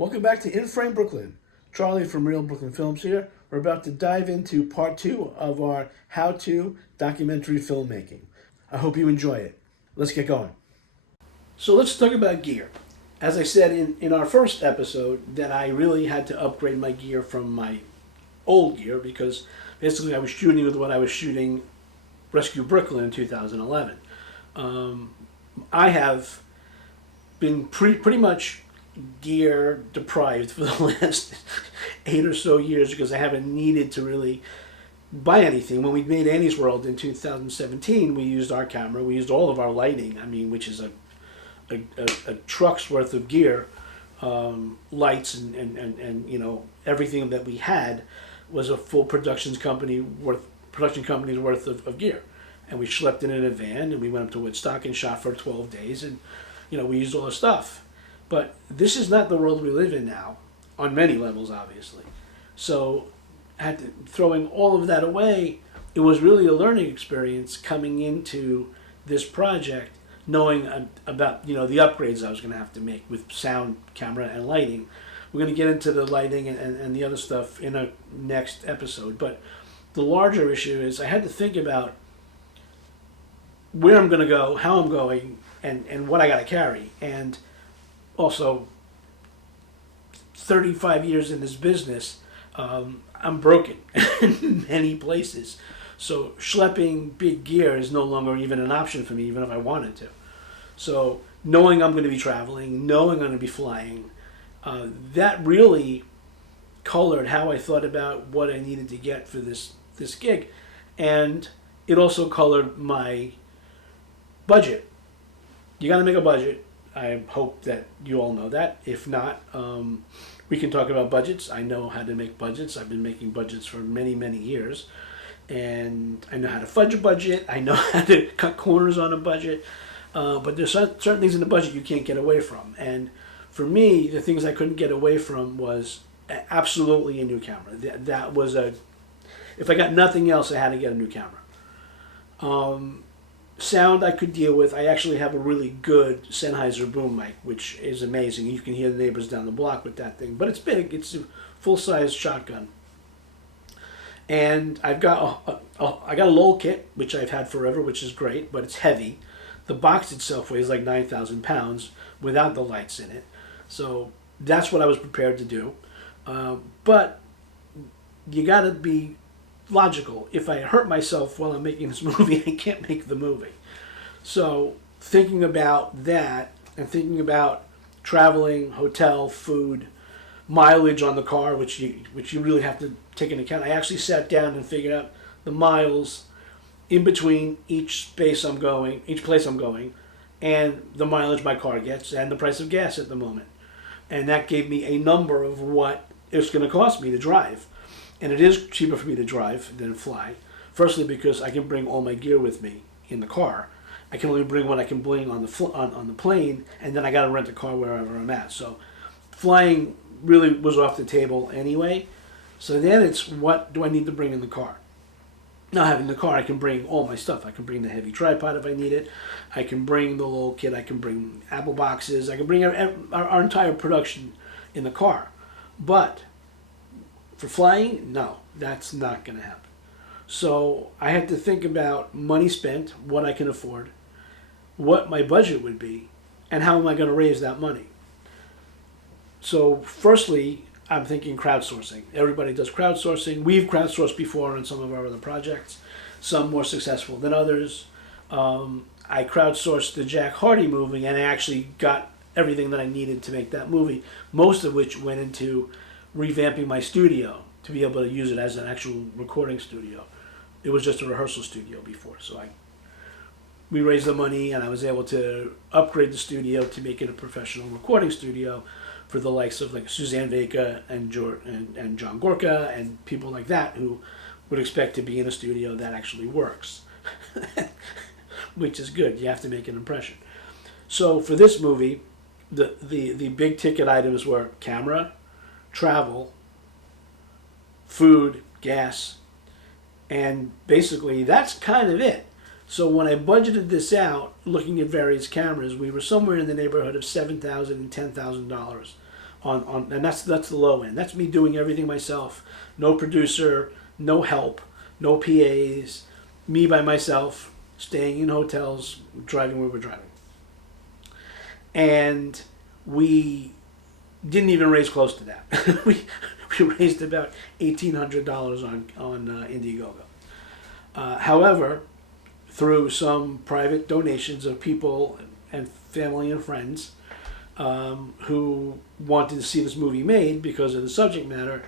Welcome back to In Frame Brooklyn. Charlie from Real Brooklyn Films here. We're about to dive into part 2 of our how-to documentary filmmaking. I hope you enjoy it. Let's get going. So let's talk about gear. As I said in our first episode, that I really had to upgrade my gear from my old gear because basically I was shooting with what I was shooting Rescue Brooklyn in 2011. I have been pretty much gear deprived for the last 8 or so years because I haven't needed to really buy anything. When we made Annie's World in 2017, we used our camera, we used all of our lighting, which is a truck's worth of gear, lights and everything that we had was a full production company's worth of gear. And we schlepped it in a van and we went up to Woodstock and shot for 12 days and we used all the stuff. But this is not the world we live in now, on many levels, obviously. So, throwing all of that away, it was really a learning experience coming into this project, knowing about the upgrades I was going to have to make with sound, camera, and lighting. We're going to get into the lighting and the other stuff in a next episode. But the larger issue is I had to think about where I'm going to go, how I'm going, and what I got to carry. And also, 35 years in this business, I'm broken in many places. So schlepping big gear is no longer even an option for me, even if I wanted to. So knowing I'm going to be traveling, knowing I'm going to be flying, that really colored how I thought about what I needed to get for this gig. And it also colored my budget. You got to make a budget. I hope that you all know that. If not, we can talk about budgets. I know how to make budgets. I've been making budgets for many, many years. And I know how to fudge a budget. I know how to cut corners on a budget. But there's certain things in the budget you can't get away from. And for me, the things I couldn't get away from was absolutely a new camera. That was if I got nothing else, I had to get a new camera. Sound I could deal with. I actually have a really good Sennheiser boom mic, which is amazing. You can hear the neighbors down the block with that thing. But it's big. It's a full-size shotgun. And I got a Lowell kit, which I've had forever, which is great, but it's heavy. The box itself weighs like 9,000 pounds without the lights in it. So that's what I was prepared to do. But you got to be logical. If I hurt myself while I'm making this movie, I can't make the movie. So thinking about that and thinking about traveling, hotel, food, mileage on the car, which you really have to take into account. I actually sat down and figured out the miles in between each place I'm going, and the mileage my car gets, and the price of gas at the moment. And that gave me a number of what it's going to cost me to drive. And it is cheaper for me to drive than fly. Firstly, because I can bring all my gear with me in the car. I can only bring what I can bring on the plane, and then I got to rent a car wherever I'm at. So flying really was off the table anyway. So then it's what do I need to bring in the car? Now having the car, I can bring all my stuff. I can bring the heavy tripod if I need it. I can bring the Lowell kit. I can bring Apple boxes. I can bring our entire production in the car. But for flying, no, that's not going to happen. So I had to think about money spent, what I can afford, what my budget would be, and how am I going to raise that money. So firstly, I'm thinking crowdsourcing. Everybody does crowdsourcing. We've crowdsourced before on some of our other projects, some more successful than others. I crowdsourced the Jack Hardy movie, and I actually got everything that I needed to make that movie, most of which went into revamping my studio to be able to use it as an actual recording studio. It was just a rehearsal studio before, so we raised the money and I was able to upgrade the studio to make it a professional recording studio for the likes of like Suzanne Vega and John Gorka and people like that who would expect to be in a studio that actually works, which is good. You have to make an impression. So for this movie, the big ticket items were camera, travel, food, gas, and basically that's kind of it. So when I budgeted this out, looking at various cameras, we were somewhere in the neighborhood of $7,000 and $10,000 and that's the low end. That's me doing everything myself. No producer, no help, no PAs, me by myself, staying in hotels, driving where we're driving. And we didn't even raise close to that. we raised about $1,800 on Indiegogo. However, through some private donations of people and family and friends who wanted to see this movie made because of the subject matter,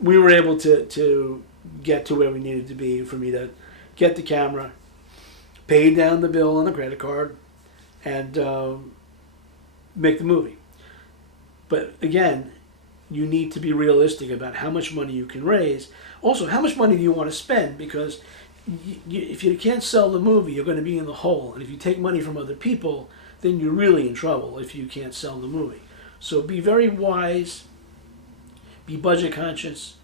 we were able to get to where we needed to be for me to get the camera, pay down the bill on the credit card, and make the movie. But again, you need to be realistic about how much money you can raise. Also, how much money do you want to spend? Because if you can't sell the movie, you're going to be in the hole. And if you take money from other people, then you're really in trouble if you can't sell the movie. So be very wise, be budget conscious,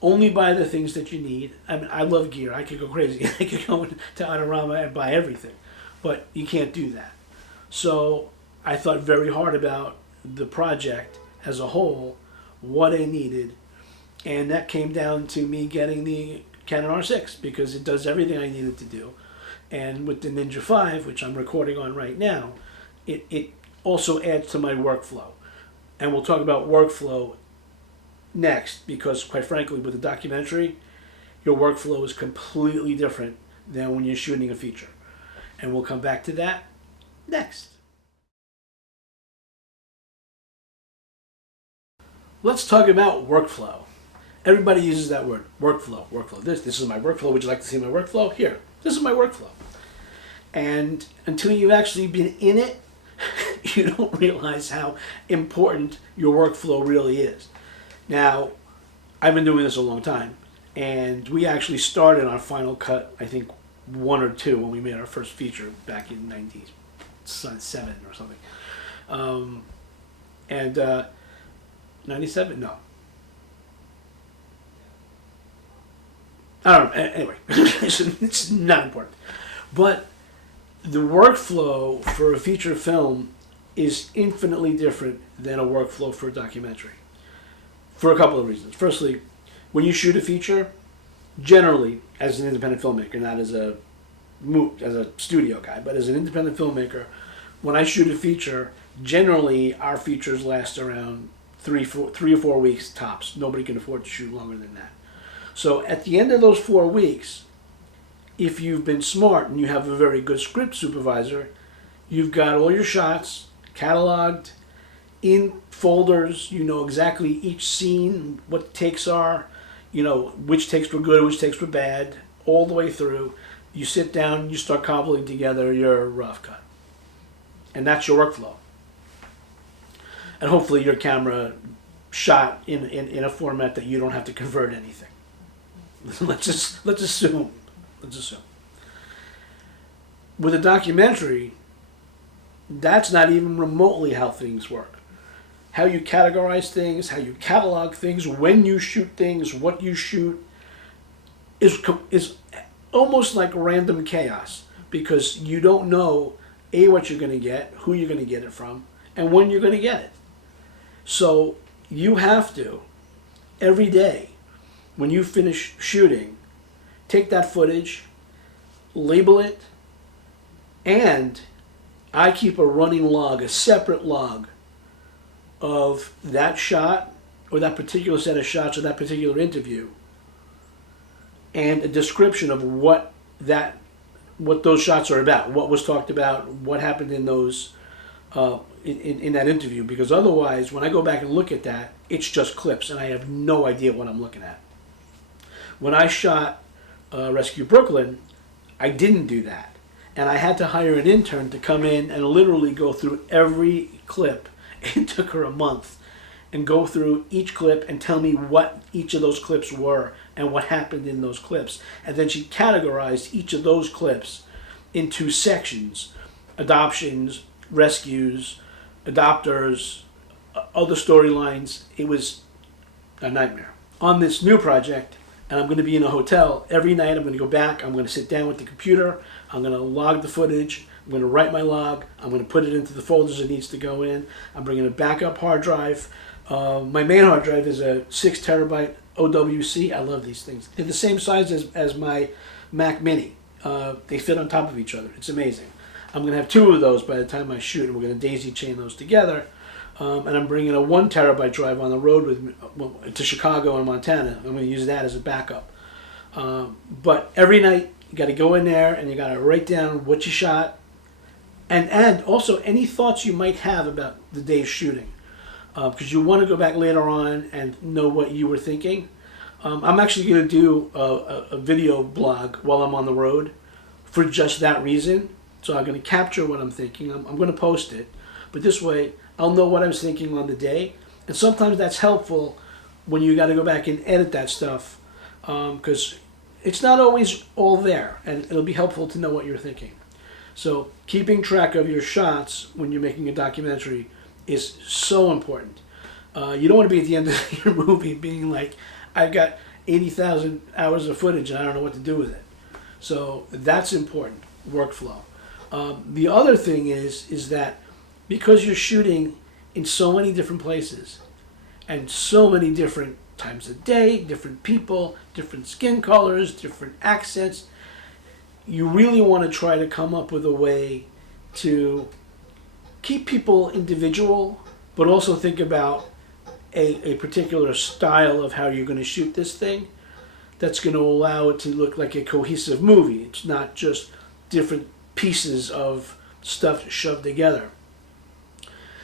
only buy the things that you need. I mean, I love gear. I could go crazy. I could go to Autorama and buy everything. But you can't do that. So I thought very hard about the project as a whole, what I needed, and that came down to me getting the Canon R6 because it does everything I needed to do. And with the Ninja 5, which I'm recording on right now, it also adds to my workflow. And we'll talk about workflow next because, quite frankly, with a documentary, your workflow is completely different than when you're shooting a feature. And we'll come back to that next. Let's talk about workflow. Everybody uses that word, workflow, workflow. This is my workflow. Would you like to see my workflow? Here, this is my workflow. And until you've actually been in it, you don't realize how important your workflow really is. Now, I've been doing this a long time, and we actually started on Final Cut, I think 1 or 2 when we made our first feature back in 97 or something. 97? No. I don't know. Anyway, it's not important. But the workflow for a feature film is infinitely different than a workflow for a documentary. For a couple of reasons. Firstly, when you shoot a feature, generally, as an independent filmmaker, not as a studio guy, but as an independent filmmaker, when I shoot a feature, generally our features last around 3 or 4 weeks tops. Nobody can afford to shoot longer than that. So at the end of those 4 weeks, if you've been smart and you have a very good script supervisor, you've got all your shots cataloged in folders. You know exactly each scene, what takes are, you know, which takes were good, which takes were bad, all the way through. You sit down, you start cobbling together your rough cut. And that's your workflow. And hopefully your camera shot in a format that you don't have to convert anything. Let's assume. With a documentary, that's not even remotely how things work. How you categorize things, how you catalog things, when you shoot things, what you shoot, is almost like random chaos because you don't know A, what you're going to get, who you're going to get it from, and when you're going to get it. So you have to, every day, when you finish shooting, take that footage, label it, and I keep a running log, a separate log of that shot or that particular set of shots or that particular interview and a description of what those shots are about, what was talked about, what happened in those in that interview, because otherwise when I go back and look at that, it's just clips and I have no idea what I'm looking at. When I shot Rescue Brooklyn, I didn't do that. And I had to hire an intern to come in and literally go through every clip. It took her a month and go through each clip and tell me what each of those clips were and what happened in those clips. And then she categorized each of those clips into sections: adoptions, rescues, adopters, other storylines. It was a nightmare. On this new project, and I'm going to be in a hotel every night. I'm going to go back. I'm going to sit down with the computer. I'm going to log the footage. I'm going to write my log. I'm going to put it into the folders it needs to go in. I'm bringing a backup hard drive. My main hard drive is a 6 terabyte OWC. I love these things. They're the same size as my Mac Mini. They fit on top of each other. It's amazing. I'm going to have 2 of those by the time I shoot, and we're going to daisy chain those together. And I'm bringing a 1 terabyte drive on the road with me, to Chicago and Montana. I'm going to use that as a backup. But every night, you got to go in there and you got to write down what you shot, and also any thoughts you might have about the day's shooting, because you want to go back later on and know what you were thinking. I'm actually going to do a video blog while I'm on the road for just that reason. So I'm going to capture what I'm thinking. I'm going to post it, but this way I'll know what I was thinking on the day. And sometimes that's helpful when you got to go back and edit that stuff, because it's not always all there, and it'll be helpful to know what you're thinking. So keeping track of your shots when you're making a documentary is so important. You don't want to be at the end of your movie being like, I've got 80,000 hours of footage and I don't know what to do with it. So that's important, workflow. The other thing is that because you're shooting in so many different places and so many different times of day, different people, different skin colors, different accents, you really want to try to come up with a way to keep people individual, but also think about a particular style of how you're going to shoot this thing that's going to allow it to look like a cohesive movie. It's not just different pieces of stuff shoved together.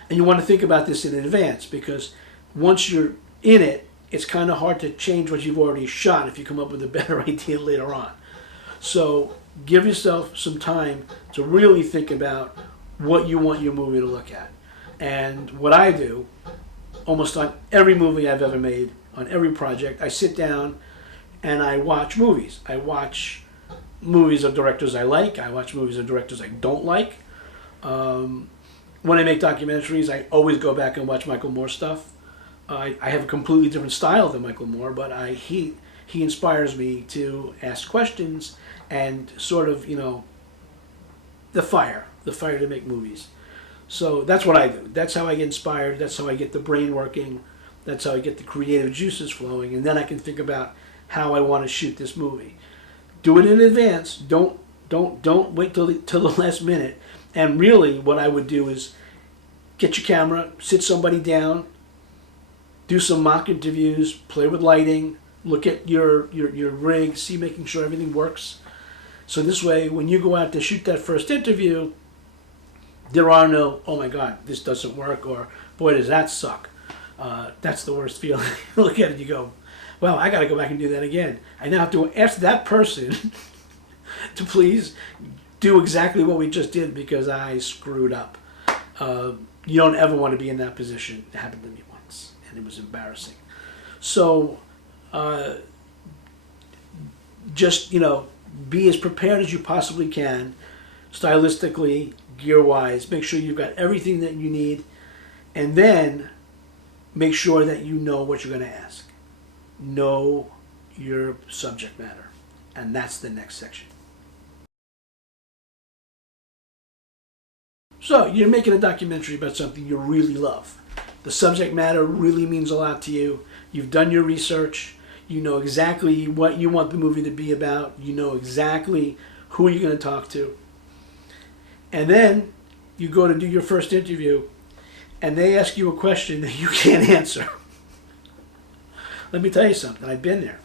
And you want to think about this in advance, because once you're in it, it's kind of hard to change what you've already shot if you come up with a better idea later on. So give yourself some time to really think about what you want your movie to look at. And what I do, almost on every movie I've ever made, on every project, I sit down and I watch movies. I watch movies of directors I like. I watch movies of directors I don't like. When I make documentaries, I always go back and watch Michael Moore stuff. I have a completely different style than Michael Moore, but he inspires me to ask questions and sort of, the fire to make movies. So that's what I do. That's how I get inspired. That's how I get the brain working. That's how I get the creative juices flowing. And then I can think about how I want to shoot this movie. Do it in advance. Don't wait till the last minute. And really, what I would do is get your camera, sit somebody down, do some mock interviews, play with lighting, look at your rig, making sure everything works. So this way, when you go out to shoot that first interview, there are no, oh my God, this doesn't work, or boy, does that suck. That's the worst feeling. You look at it, you go, well, I got to go back and do that again. I now have to ask that person to please do exactly what we just did because I screwed up. You don't ever want to be in that position. It happened to me once, and it was embarrassing. So just, be as prepared as you possibly can, stylistically, gear-wise. Make sure you've got everything that you need, and then make sure that you know what you're going to ask. Know your subject matter, and that's the next section. So you're making a documentary about something you really love. The subject matter really means a lot to you. You've done your research. You know exactly what you want the movie to be about. You know exactly who you're going to talk to. And then you go to do your first interview, and they ask you a question that you can't answer. Let me tell you something. I've been there.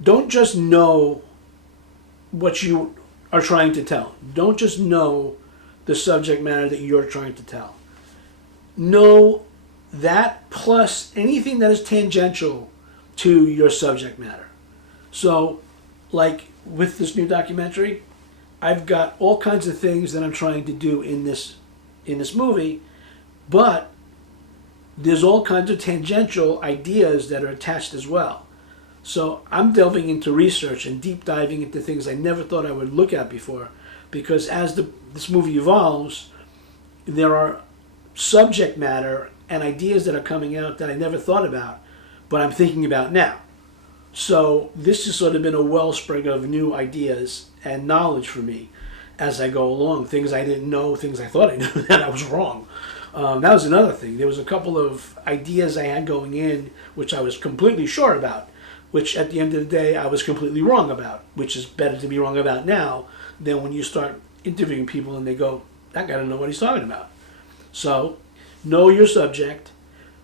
Don't just know what you are trying to tell. Don't just know the subject matter that you're trying to tell. Know that plus anything that is tangential to your subject matter. So, like with this new documentary, I've got all kinds of things that I'm trying to do in this movie, but there's all kinds of tangential ideas that are attached as well. So I'm delving into research and deep diving into things I never thought I would look at before, because as this movie evolves, there are subject matter and ideas that are coming out that I never thought about, but I'm thinking about now. So this has sort of been a wellspring of new ideas and knowledge for me as I go along. Things I didn't know, things I thought I knew, that I was wrong. That was another thing. There was a couple of ideas I had going in which I was completely sure about, which at the end of the day I was completely wrong about, which is better to be wrong about now than when you start interviewing people and they go, that guy doesn't know what he's talking about. So know your subject,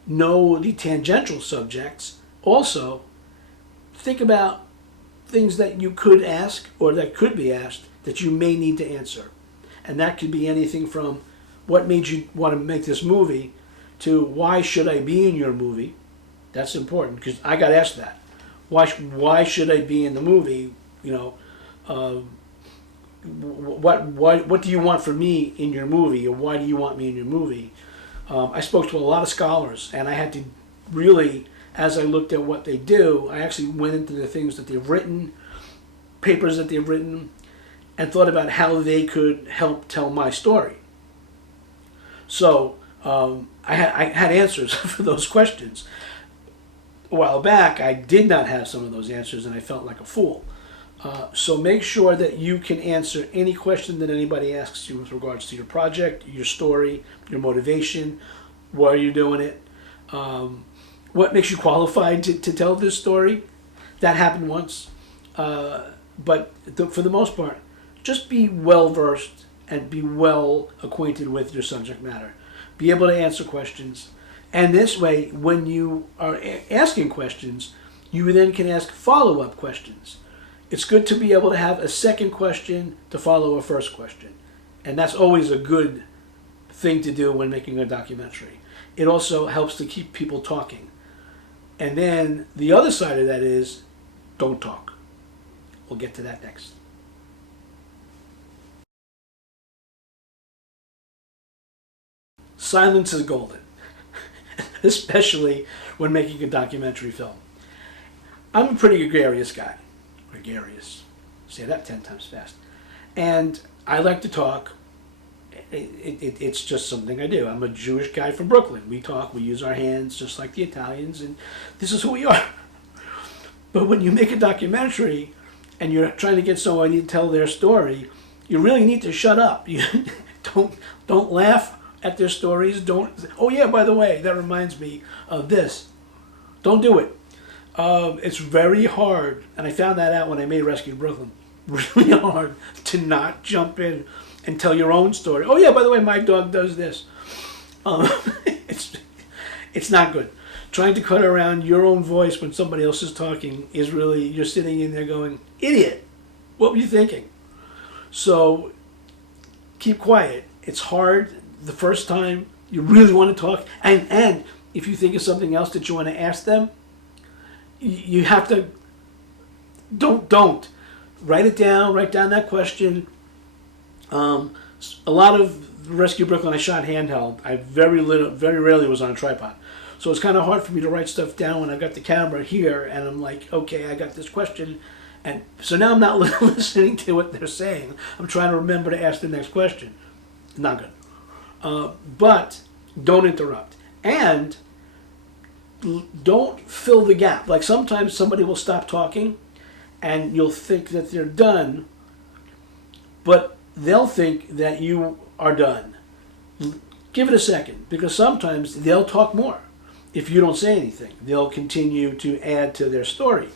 know the tangential subjects. Also, think about things that you could ask or that could be asked that you may need to answer. And that could be anything from what made you want to make this movie to why should I be in your movie? That's important because I got asked that. Why should I be in the movie? You know, what do you want from me in your movie, or why do you want me in your movie? I spoke to a lot of scholars, and I had to really, as I looked at what they do, I actually went into the things that they've written, papers that they've written, and thought about how they could help tell my story. So I had answers for those questions. A while back, I did not have some of those answers, and I felt like a fool. So make sure that you can answer any question that anybody asks you with regards to your project, your story, your motivation, why are you doing it, what makes you qualified to tell this story. That happened once. But for the most part, just be well versed and be well acquainted with your subject matter. Be able to answer questions. And this way, when you are asking questions, you then can ask follow-up questions. It's good to be able to have a second question to follow a first question. And that's always a good thing to do when making a documentary. It also helps to keep people talking. And then the other side of that is don't talk. We'll get to that next. Silence is golden, especially when making a documentary film. I'm a pretty gregarious guy. Gregarious. Say that 10 times fast. And I like to talk. It's just something I do. I'm a Jewish guy from Brooklyn. We talk, we use our hands just like the Italians, and this is who we are. But when you make a documentary and you're trying to get somebody to tell their story, you really need to shut up. You don't laugh at their stories. Don't, oh yeah, by the way, that reminds me of this. Don't do it. It's very hard, and I found that out when I made Rescue Brooklyn. Really hard to not jump in and tell your own story. Oh yeah, by the way, my dog does this. It's not good. Trying to cut around your own voice when somebody else is talking is really, you're sitting in there going, idiot, what were you thinking? So keep quiet. It's hard the first time. You really want to talk, and if you think of something else that you want to ask them, you have to, don't. Write it down, write down that question. A lot of Rescue Brooklyn I shot handheld. I very rarely was on a tripod. So it's kind of hard for me to write stuff down when I've got the camera here and I'm like, okay, I got this question. And so now I'm not listening to what they're saying. I'm trying to remember to ask the next question. Not good. But don't interrupt. And don't fill the gap. Like sometimes somebody will stop talking and you'll think that they're done, but they'll think that you are done. Give it a second, because sometimes they'll talk more. If you don't say anything, they'll continue to add to their story.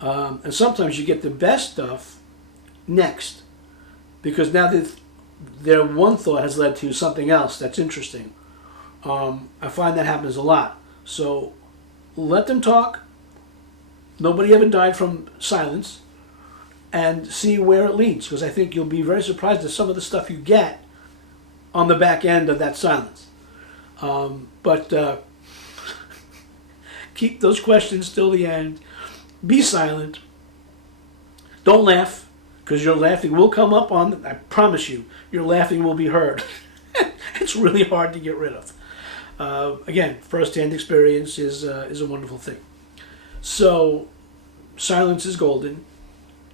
And sometimes you get the best stuff next, because now that their one thought has led to something else that's interesting. I find that happens a lot. So let them talk. Nobody ever died from silence, and see where it leads, because I think you'll be very surprised at some of the stuff you get on the back end of that silence. But keep those questions till the end. Be silent. Don't laugh, because your laughing will come up on, I promise you, your laughing will be heard. It's really hard to get rid of. Again, first-hand experience is a wonderful thing. So silence is golden,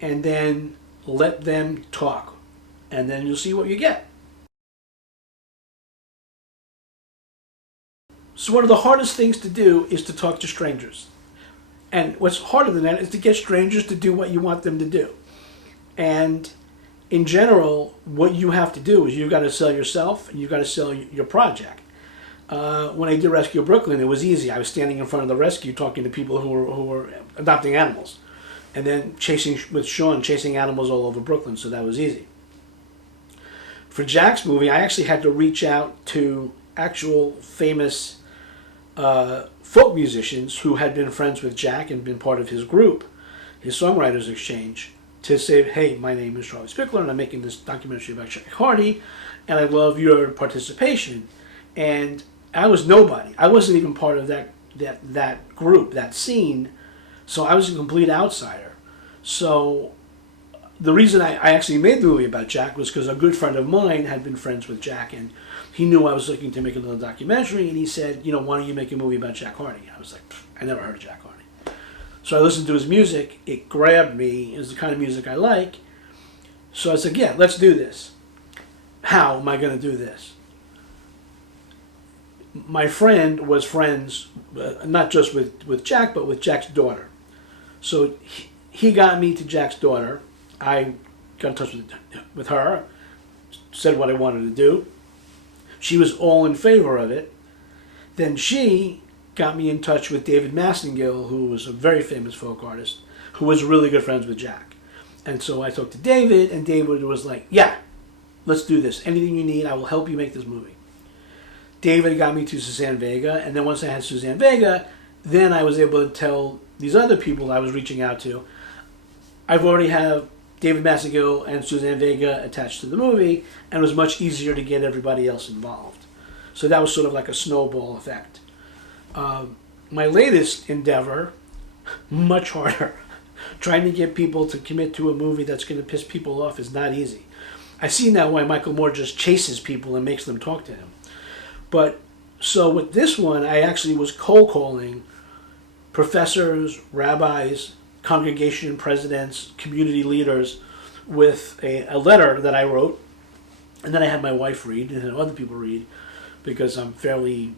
and then let them talk, and then you'll see what you get. So one of the hardest things to do is to talk to strangers. And what's harder than that is to get strangers to do what you want them to do. And in general, what you have to do is you've got to sell yourself and you've got to sell your project. When I did Rescue Brooklyn, it was easy. I was standing in front of the rescue talking to people who were adopting animals. And then with Sean, chasing animals all over Brooklyn, so that was easy. For Jack's movie, I actually had to reach out to actual famous folk musicians who had been friends with Jack and been part of his group, his Songwriters Exchange, to say, hey, my name is Charlie Spickler and I'm making this documentary about Jack Hardy and I love your participation. And I was nobody. I wasn't even part of that group, that scene, so I was a complete outsider. So the reason I actually made the movie about Jack was because a good friend of mine had been friends with Jack, and he knew I was looking to make another documentary, and he said, why don't you make a movie about Jack Hardy? I was like, I never heard of Jack Hardy. So I listened to his music, it grabbed me, it was the kind of music I like, so I said, yeah, let's do this. How am I going to do this? My friend was friends, not just with Jack, but with Jack's daughter. So he got me to Jack's daughter. I got in touch with her, said what I wanted to do. She was all in favor of it. Then she got me in touch with David Massengill, who was a very famous folk artist, who was really good friends with Jack. And so I talked to David, and David was like, yeah, let's do this. Anything you need, I will help you make this movie. David got me to Suzanne Vega, and then once I had Suzanne Vega, then I was able to tell these other people I was reaching out to, I've already have David Massengill and Suzanne Vega attached to the movie, and it was much easier to get everybody else involved. So that was sort of like a snowball effect. My latest endeavor, much harder. Trying to get people to commit to a movie that's going to piss people off is not easy. I see now why Michael Moore just chases people and makes them talk to him. But so with this one, I actually was cold calling professors, rabbis, congregation presidents, community leaders with a letter that I wrote, and then I had my wife read and had other people read, because I'm fairly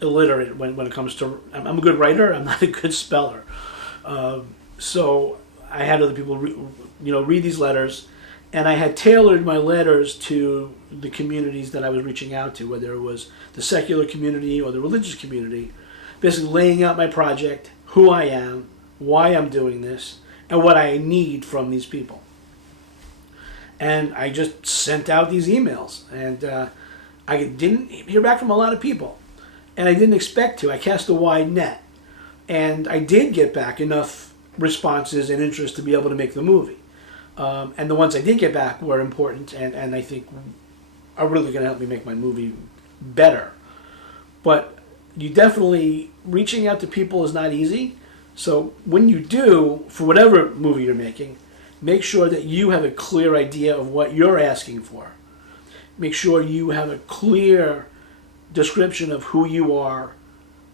illiterate when it comes to, I'm a good writer, I'm not a good speller. So I had other people read these letters, and I had tailored my letters to the communities that I was reaching out to, whether it was the secular community or the religious community, basically laying out my project, who I am, why I'm doing this, and what I need from these people. And I just sent out these emails, and I didn't hear back from a lot of people, and I didn't expect to. I cast a wide net, and I did get back enough responses and interest to be able to make the movie. And the ones I did get back were important, and I think are really going to help me make my movie better. But you definitely, reaching out to people is not easy. So when you do, for whatever movie you're making, make sure that you have a clear idea of what you're asking for. Make sure you have a clear description of who you are,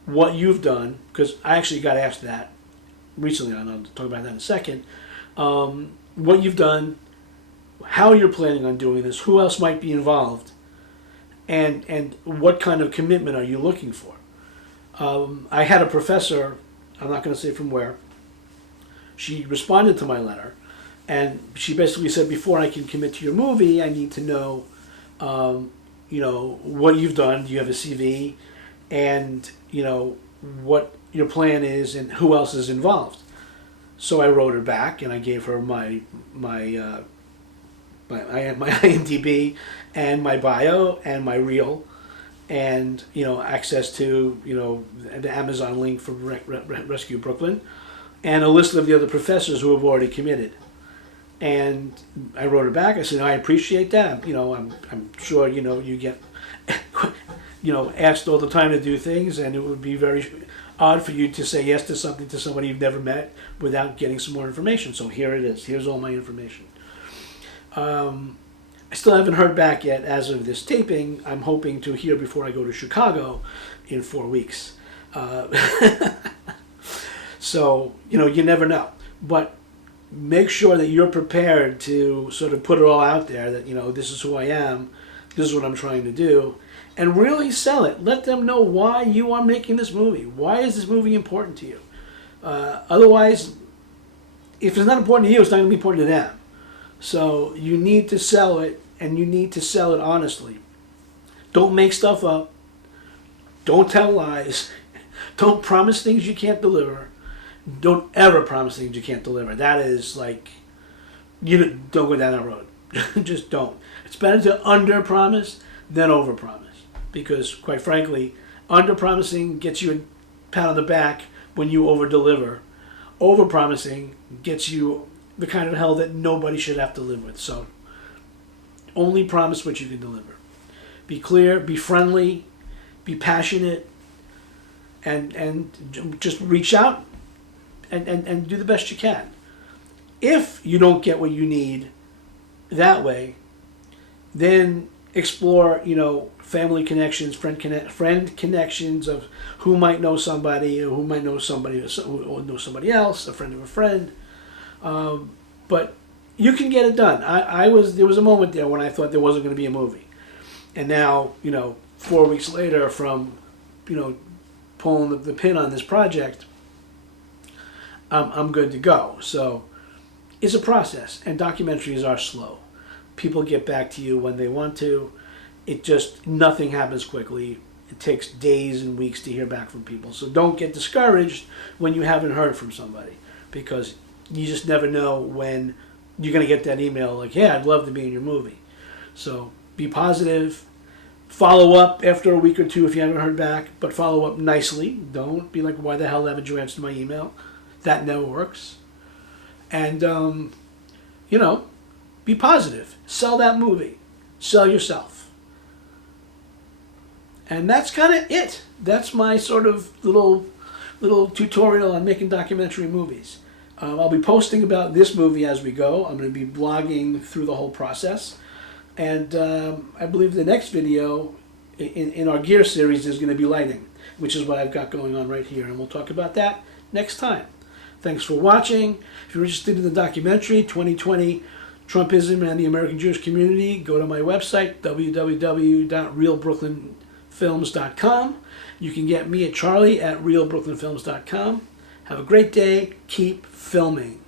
what you've done, because I actually got asked that recently, and I'll talk about that in a second. What you've done, how you're planning on doing this, who else might be involved, and what kind of commitment are you looking for. I had a professor, I'm not going to say from where, she responded to my letter, and she basically said, before I can commit to your movie, I need to know, what you've done. Do you have a CV? And, what your plan is and who else is involved. So I wrote her back, and I gave her my IMDb and my bio and my reel, and access to the Amazon link for Rescue Brooklyn, and a list of the other professors who have already committed. And I wrote her back. I said, I appreciate that. I'm sure you get asked all the time to do things, and it would be very odd for you to say yes to something to somebody you've never met without getting some more information. So here it is. Here's all my information. I still haven't heard back yet as of this taping. I'm hoping to hear before I go to Chicago in 4 weeks. So, you never know. But make sure that you're prepared to sort of put it all out there that, this is who I am, this is what I'm trying to do, and really sell it. Let them know why you are making this movie. Why is this movie important to you? Otherwise, if it's not important to you, it's not going to be important to them. So you need to sell it, and you need to sell it honestly. Don't make stuff up. Don't tell lies. Don't promise things you can't deliver. Don't ever promise things you can't deliver. That is like, don't go down that road. Just don't. It's better to under-promise than over-promise. Because, quite frankly, under-promising gets you a pat on the back when you over-deliver. Over-promising gets you the kind of hell that nobody should have to live with. So, only promise what you can deliver. Be clear, be friendly, be passionate, and just reach out and do the best you can. If you don't get what you need that way, then explore, family connections, friend connections of who might know somebody, or who might know somebody, or know somebody else, a friend of a friend. But you can get it done. There was a moment there when I thought there wasn't going to be a movie, and now 4 weeks later, from pulling the pin on this project, I'm good to go. So it's a process, and documentaries are slow. People get back to you when they want to. Nothing happens quickly. It takes days and weeks to hear back from people. So don't get discouraged when you haven't heard from somebody, because you just never know when you're going to get that email like, yeah, I'd love to be in your movie. So be positive. Follow up after a week or two if you haven't heard back, but follow up nicely. Don't be like, why the hell haven't you answered my email? That never works. And, be positive. Sell that movie. Sell yourself. And that's kind of it. That's my sort of little tutorial on making documentary movies. I'll be posting about this movie as we go. I'm going to be blogging through the whole process. And I believe the next video in our gear series is going to be lighting, which is what I've got going on right here. And we'll talk about that next time. Thanks for watching. If you're interested in the documentary, 2020 Trumpism and the American Jewish Community, go to my website, www.realbrooklynfilms.com. You can get me at Charlie at realbrooklynfilms.com. Have a great day. Keep filming.